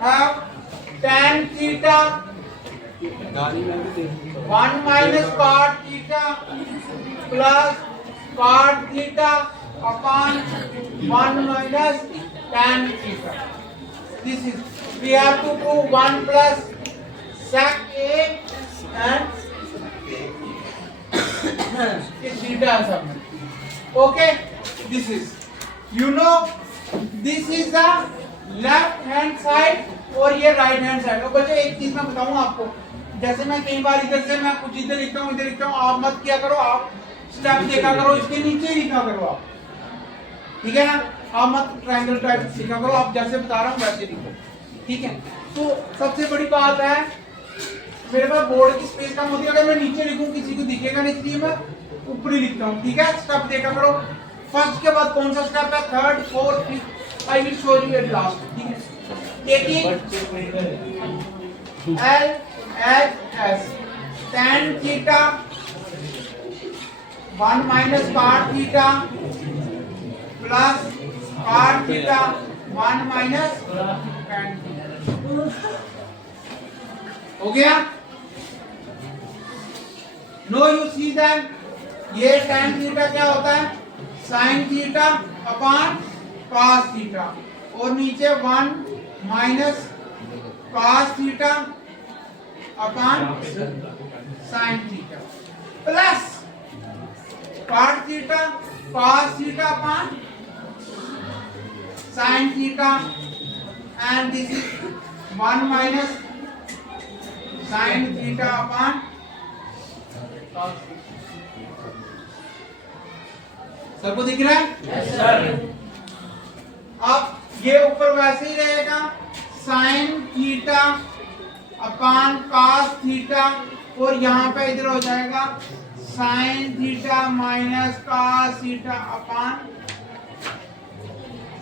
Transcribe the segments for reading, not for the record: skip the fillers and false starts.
have tan theta 1 minus cot theta plus cot theta upon 1 minus tan theta. This is, we have to prove 1 plus sec A and theta sum. Okay, this is, you know, this is the left hand side और ये right hand side. और बच्चों एक चीज मैं बताऊंगा आपको, जैसे मैं कई बार इधर से मैं कुछ इधर लिखता हूँ इधर लिखता हूँ, आप मत किया करो, आप स्टेप देखा करो, इसके नीचे ही लिखा करो आप, ठीक है ना। आप मत ट्रायंगल टाइप लिखा करो, आप जैसे बता रहा हूँ वैसे लिखो, ठीक है। तो सबसे बड़ी बात है, मेरे पास बोर्ड की स्पेस कम होती है, अगर मैं नीचे लिखूं किसी को दिखेगा नहीं, इसलिए मैं ऊपर ही लिखता हूँ, ठीक है। स्टेप देखा करो, फर्स्ट के बाद कौन सा स्टेप है, third fourth fifth, I will show you at last. ठीक है, taking L as tan theta 1 minus cot theta plus cot theta 1 minus tan theta, हो गया। Now you see that ये tan theta क्या होता है, sin theta upon cos theta, और नीचे 1 minus cos theta upon sin theta plus cot theta cos theta upon sin theta, and this is 1 minus sin theta upon cos theta. सबको दिख रहा है? Yes sir. अब ये ऊपर वैसे ही रहेगा, sine theta upon cos theta, और यहाँ पे इधर हो जाएगा sine theta minus cos theta upon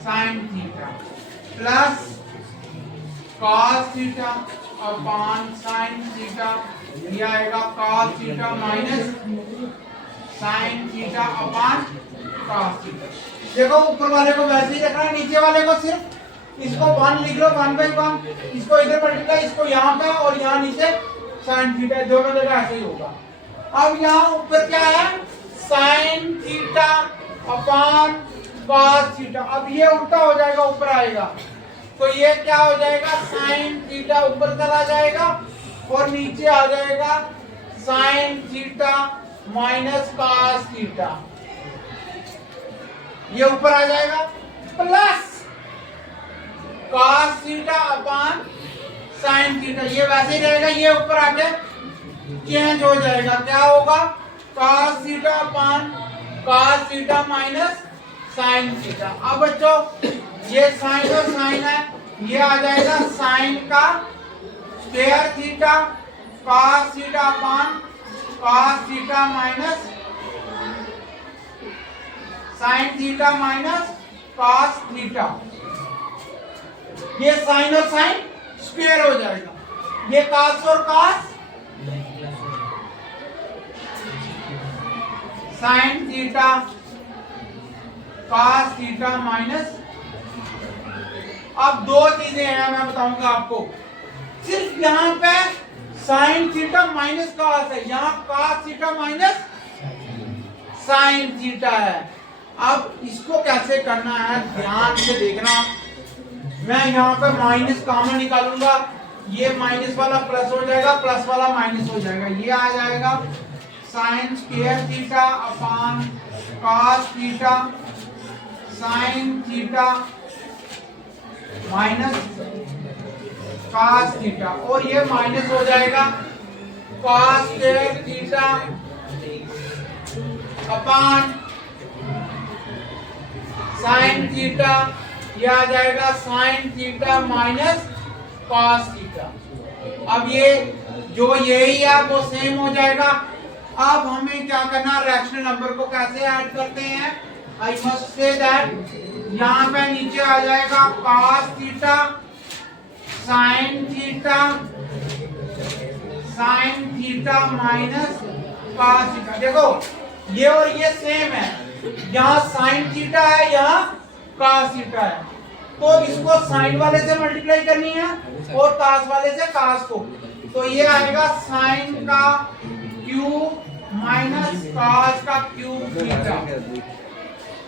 sine theta plus cos theta upon sine theta, ये आएगा cos theta minus sine theta upon cos theta. देखो ऊपर वाले को वैसे ही रखना है, नीचे वाले को सिर्फ इसको 1 लिख लो, 1/1, इसको इधर मल्टीप्लाई, इसको यहाँ पे और यहाँ नीचे साइन थीटा, दोनों जगह ऐसे ही होगा। अब यहाँ ऊपर क्या है, sine theta upon cos theta, अब ये उल्टा हो जाएगा, ऊपर आएगा, तो ये क्या हो जाएगा, साइन थीटा ऊपर चला जाएगा और नीचे आ जाएगा sine theta minus cos theta, ये ऊपर आ जाएगा, plus cos theta upon sin theta, ये वैसे ही रहेगा, ये ऊपर आके चेंज हो जाएगा, क्या होगा, cos theta upon cos theta minus sin theta. अब बच्चों ये sin और sin है, ये आ जाएगा sin का square theta cos theta upon cos theta minus sign theta minus cos theta, ये साइन और साइन स्क्वायर हो जाएगा, ये कॉस और cos, sine theta cos theta minus. अब दो चीजें हैं मैं बताऊंगा आपको, सिर्फ यहाँ पे साइन थीटा माइनस कॉस है, यहाँ cos theta minus sine theta है। अब इसको कैसे करना है ध्यान से देखना, मैं यहाँ पे माइनस कॉमन निकालूंगा, ये माइनस वाला प्लस हो जाएगा, प्लस वाला माइनस हो जाएगा, ये आ जाएगा sign square theta upon cos theta sine theta minus cos theta, और ये माइनस हो जाएगा cos square theta upon sine theta, ये आ जाएगा sine theta minus cos theta. अब ये जो यही है वो सेम हो जाएगा। अब हमें क्या करना, रैशनल नंबर को कैसे ऐड करते हैं, आई मस्ट से दैट यहाँ पे नीचे आ जाएगा cos theta sine theta minus cos theta. देखो ये और ये सेम है, यहाँ साइन थीटा है, यहाँ cos थीटा है, तो इसको साइन वाले से मल्टीप्लाई करनी है और कास वाले से कास को, तो ये आएगा साइन का क्यूब माइनस कास का क्यूब थीटा।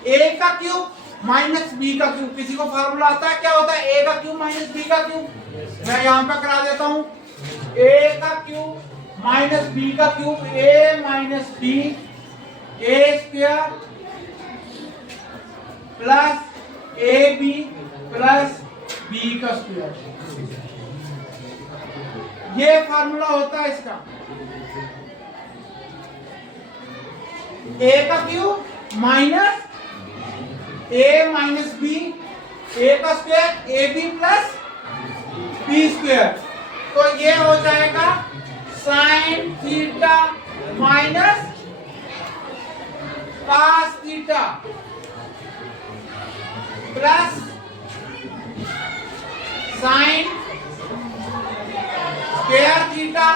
ए का क्यूब माइनस बी का क्यूब, किसी को फार्मूला आता है क्या होता है ए का क्यूब माइनस बी का क्यूब? मैं यहां पे करा देता हूं, ए का क्यूब माइनस बी का cube, a minus b a square plus a b plus b का स्क्वायर, ये फार्मूला होता है इसका। ए का cube minus a minus b a का square a b plus b square, तो ये हो जाएगा sine theta minus cos theta plus sine square theta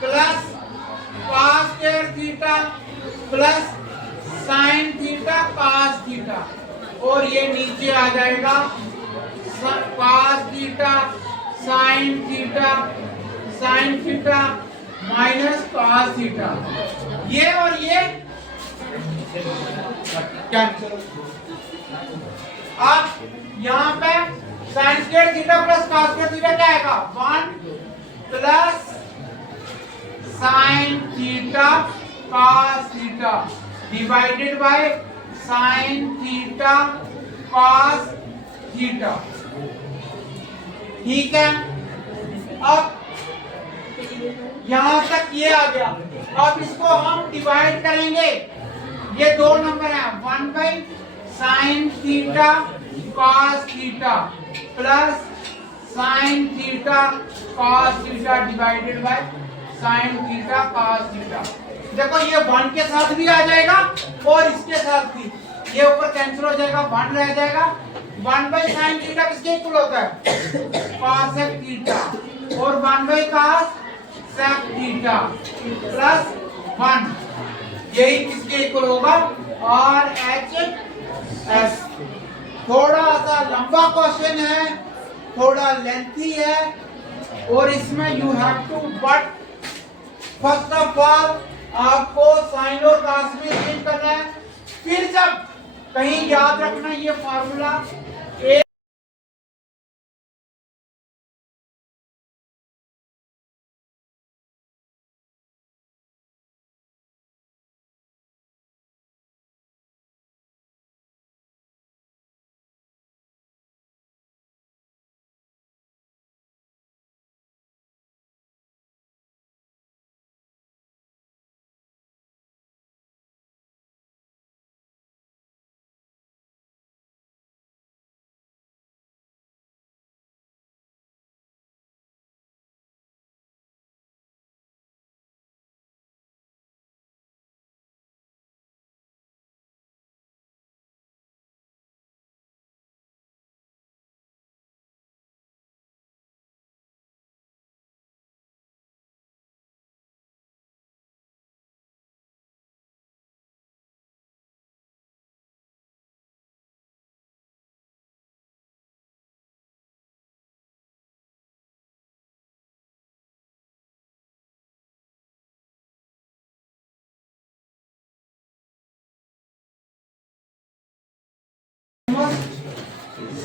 plus cos square theta plus sine theta cos theta, और ये नीचे आ जाएगा cos theta sine theta minus cos theta, ये और ये कैंसिल। अब यहाँ पे sign square theta plus cos square theta क्या आएगा 1 plus sine theta cos theta divided by sine theta cos theta, ठीक है। अब यहां तक ये आ गया, अब इसको हम डिवाइड करेंगे, ये दो नंबर है 1 by sine theta cos theta plus sine theta cos theta divided by sine theta cos theta. देखो ये 1 के साथ भी आ जाएगा और इसके साथ भी, ये ऊपर कैंसिल हो जाएगा 1 रह जाएगा। 1 बाई साइन थीटा किसके इक्वल होता है कॉस थीटा, और 1 बाई कॉस थीटा प्लस 1, यही किसके इक्वल होगा और एच एस। थोड़ा सा लंबा क्वेश्चन है, थोड़ा लेंथी है, और इसमें you have to but first of all आपको साइन और कॉस में चेंज करना है, फिर जब कहीं याद रखना ये formula a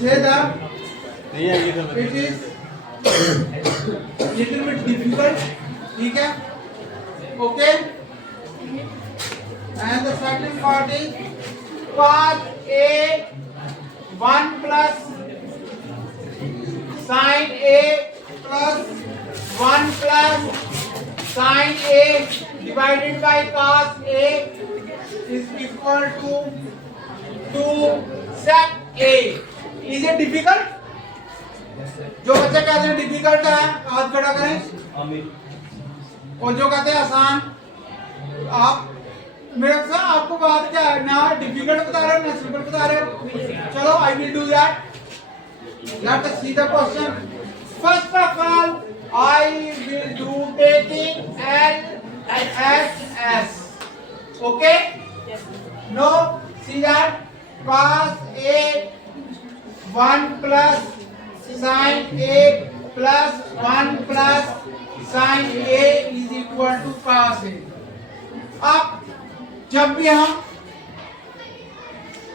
say that it is little bit difficult, ठीक है, okay, and the second part is cos a 1 plus sin a plus 1 plus sin a divided by cos a is equal to sec a. Is it difficult? जो बच्चे कहते हैं difficult है हाथ खड़ा करें, और जो कहते हैं आसान, आप मेरे साथ आपको बात क्या है ना, डिफिकल्ट बता रहे हो ना सिंपल बता रहे हो। चलो I will do that, let us see the question. First of all I will do taking L S S, okay, no see that cos a 1 plus sine a plus 1 plus sine a is equal to cos a. अब जब भी हम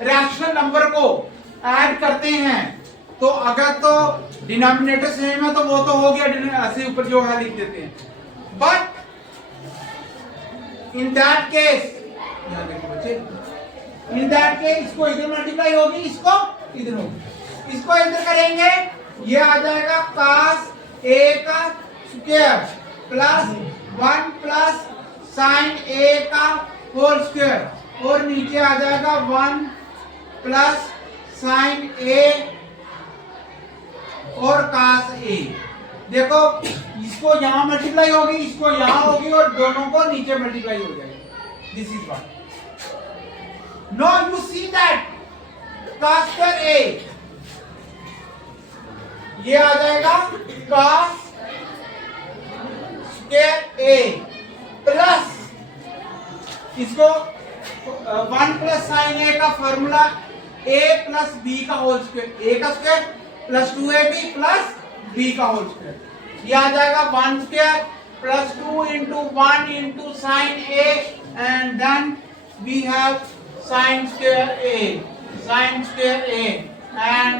rational number को add करते हैं तो अगर तो डिनोमिनेटर सेम है तो वो तो हो गया, ऐसे ऊपर जो है लिख देते हैं। बट इन दैट केस, ध्यान रखिए बच्चे, इन दैट केस इसको इधर मल्टीप्लाई होगी, इसको इधर होगी, इसको इधर करेंगे, ये आ जाएगा cos a का square plus 1 plus sine a का होल स्क्वायर, और नीचे आ जाएगा 1 प्लस साइन a और cos a। देखो इसको यहां मल्टीप्लाई होगी, इसको यहां होगी, और दोनों को नीचे मल्टीप्लाई हो जाएगी। This is what. No you see that cos square a, ये आ जाएगा cos स्क्वायर a प्लस इसको 1 प्लस साइन a का फॉर्मूला a प्लस b का होल स्क्वायर, a का square plus 2ab plus b का होल स्क्वायर, ये आ जाएगा 1 square plus 2 into 1 into sine a, and then we have sine square a, and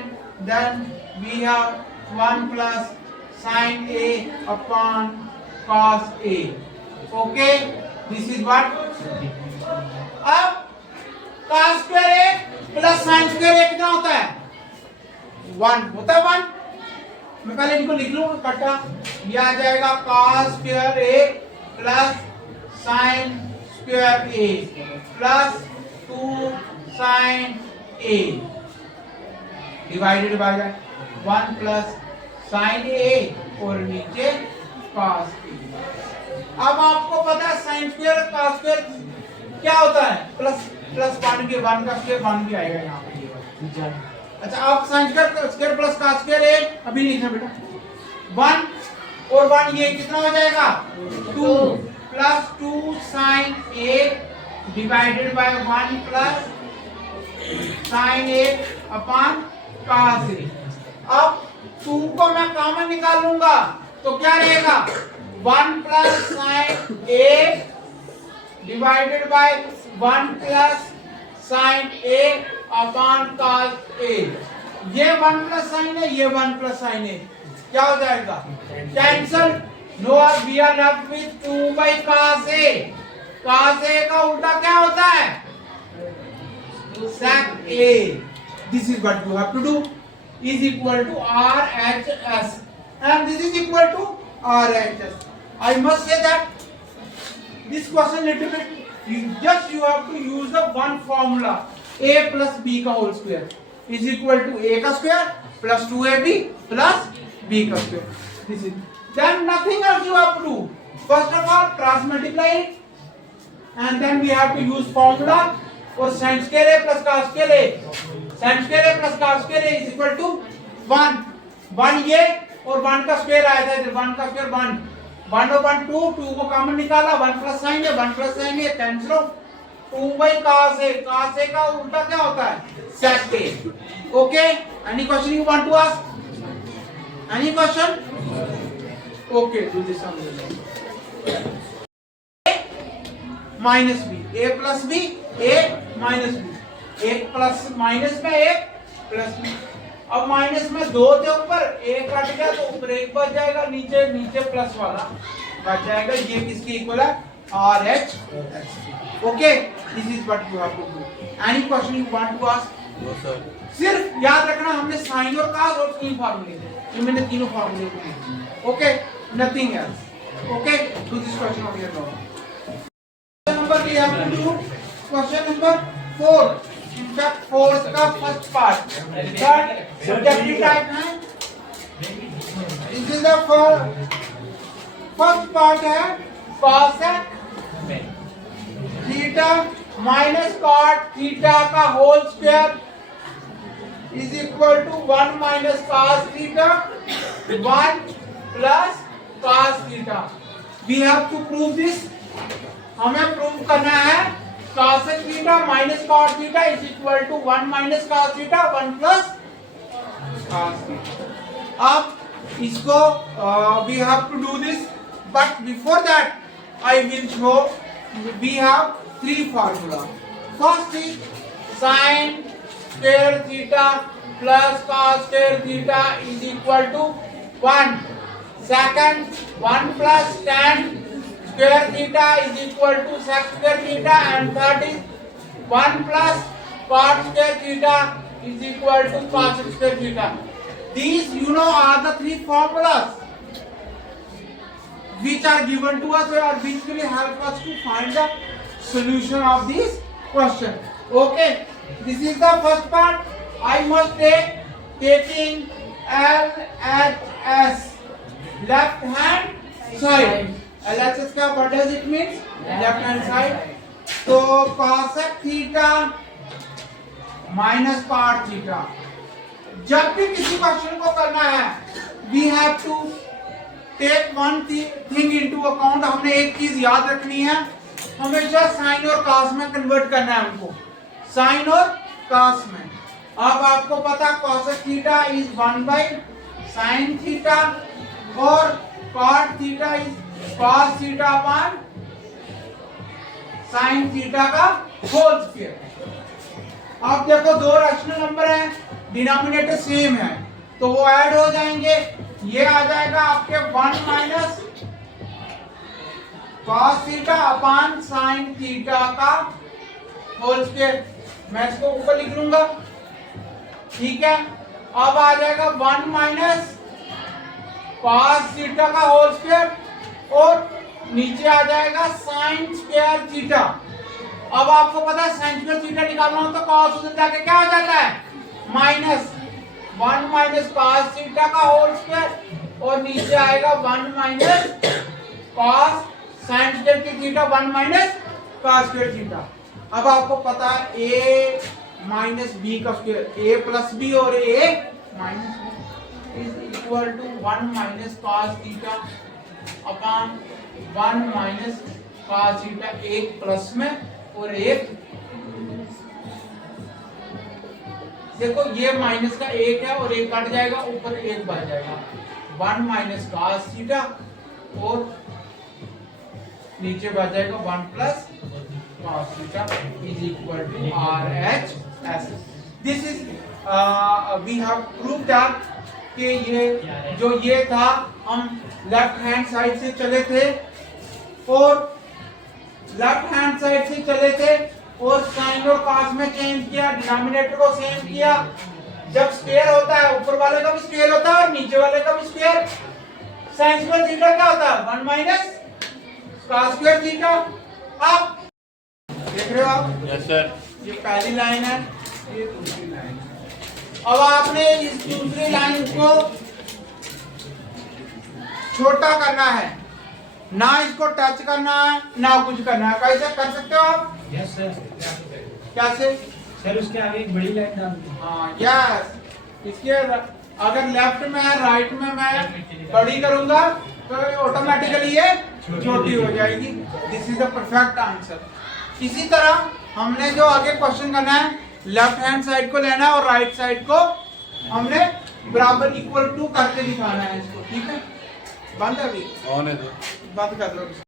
then we have 1 plus sine a upon cos a। Okay, this is what. अब cos square a plus sine square a कितना होता है? 1 होता है 1। मैं पहले इनको लिख लूं इकट्ठा, ये आ जाएगा cos square a plus sine square a plus 2 sine a divided by 1 plus sine a और नीचे cos a। अब आपको पता है साइन स्क्वायर cos स्क्वायर क्या होता है? प्लस 1 के 1 का स्क्वायर 1 भी आएगा यहाँ पे। अच्छा, आप sine square plus cos square a अभी नहीं था बेटा, 1 और 1 ये कितना हो जाएगा? 2 plus 2 sine a divided by 1 plus sine a upon cos a। अब 2 को मैं कॉमन निकालूंगा तो क्या रहेगा? 1 plus sine a divided by 1 plus sine a upon cos a। ये 1 प्लस साइन है, ये 1 प्लस साइन है, क्या हो जाएगा? Cancel. No, we are left with 2 by cos a। cos a का उल्टा क्या होता है? sec a। This is what you have to do, is equal to RHS, and this is equal to RHS. I must say that this question little bit, you have to use the one formula, a plus b का whole square is equal to a का square plus 2ab plus b का square. This is, then nothing else you have to do. First of all, cross multiply it, and then we have to use formula for sin square a plus cos square a. sin square a plus cos square a is equal to 1 ये और 1 का square आया था, 1 का square 1 और 1 2 को common निकाला, 1 plus sine है, 1 प्लस साइन है, cancel off 2 by cos a का उल्टा क्या होता है? sec a। Okay, any question you want to ask? Any question? Okay, do this sum minus b, a plus b, a minus b, एक plus minus में एक plus में। अब माइनस में 2 थे ऊपर, एक कट गया तो ऊपर एक बच जाएगा, नीचे प्लस वाला बच जाएगा। ये किसके इक्वल है? RH। Okay, this is what you have to do. Any question you want to ask? No sir. सिर्फ याद रखना हमने साइन और cos और 3 फार्मूले थे, मैंने तीनों फार्मूले को लिखे। Okay, nothing else. Okay, do this question on your note. Number we have to do question number 4. In fact, 4 का फर्स्ट पार्ट सब्जेक्टिव टाइप है। This is the first part है cosec theta minus cot theta का whole square is equal to 1 minus cos theta 1 plus cos theta. We have to prove this. हमें prove करना है cosec theta minus cot theta is equal to 1 minus cos theta 1 plus cos theta. अब इसको we have to do this, but before that I will show we have three formula. First is sin square theta plus cos square theta is equal to 1. Second, 1 plus tan square theta is equal to sec square theta, and third is 1 plus cot square theta is equal to cos square theta. These are the three formulas which are given to us or which will help us to find the solution of this question. Okay, this is the first part. I must take taking LHS left hand side. LHS क्या what does it mean? Left hand side. तो cosec theta minus cot theta. जब भी किसी question को करना है we have to take one thing into account. हमने एक चीज याद रखनी है, हमेशा साइन और कॉस में कन्वर्ट करना है हमको, साइन और कॉस में। अब आपको पता cosec theta is 1 by sin theta और cot theta is cos theta upon sin theta का होल स्क्वायर। अब देखो दो रैशनल नंबर हैं, डिनोमिनेटर सेम है तो वो ऐड हो जाएंगे। ये आ जाएगा आपके 1 minus cos theta upon sin theta का होल स्क्वायर। मैं इसको ऊपर लिख लूंगा, ठीक है। अब आ जाएगा 1 माइनस cos थीटा का होल स्क्वायर और नीचे आ जाएगा sin स्क्वायर थीटा। अब आपको पता है sin स्क्वायर थीटा निकालना हो तो cos उधर जाके क्या हो जाता है माइनस 1 माइनस cos थीटा का होल स्क्वायर और नीचे आएगा 1 माइनस cos sin स्क्वायर की theta 1 minus cos square theta. अब आपको पता है a माइनस b का स्क्वायर, a प्लस b और a minus b is equal to 1 minus cos theta upon 1 minus cos theta, एक प्लस में और एक, देखो ये माइनस का एक है और एक कट जाएगा, ऊपर एक बढ़ जाएगा, 1 माइनस cos थीटा और नीचे बढ़ जाएगा 1 plus cos theta is equal to RHS। This is we have prove that कि ये जो ये था हम लेफ्ट हैंड साइड से चले थे और लेफ्ट हैंड साइड से चले थे और साइन और कॉस में चेंज किया, डिनोमिनेटर को सेम किया। जब स्क्वायर होता है ऊपर वाले का भी स्क्वायर होता है और नीचे वाले का भी स्क्वायर। साइन स्क्वायर थीटा क्या होता है 1 माइनस cos स्क्वायर थीटा। अब देख रहे हो आप? Yes sir. ये पहली लाइन है, ये दूसरी लाइन है। अब आपने इस दूसरी लाइन को छोटा करना है, ना इसको टच करना है ना कुछ करना है। कैसे कर सकते हो आप? Yes sir. कैसे सर उसके आगे एक बड़ी लाइन डाल दो। हाँ यस, इसके अगर लेफ्ट में है राइट में मैं बड़ी करूंगा तो ऑटोमेटिकली ये छोटी हो जाएगी। This is the perfect answer. इसी तरह हमने जो आगे क्वेश्चन करना है, लेफ्ट हैंड साइड को लेना है और राइट साइड को हमने बराबर इक्वल टू करके दिखाना है इसको, ठीक है। बंद है अभी, ऑन है तो बंद कर दो।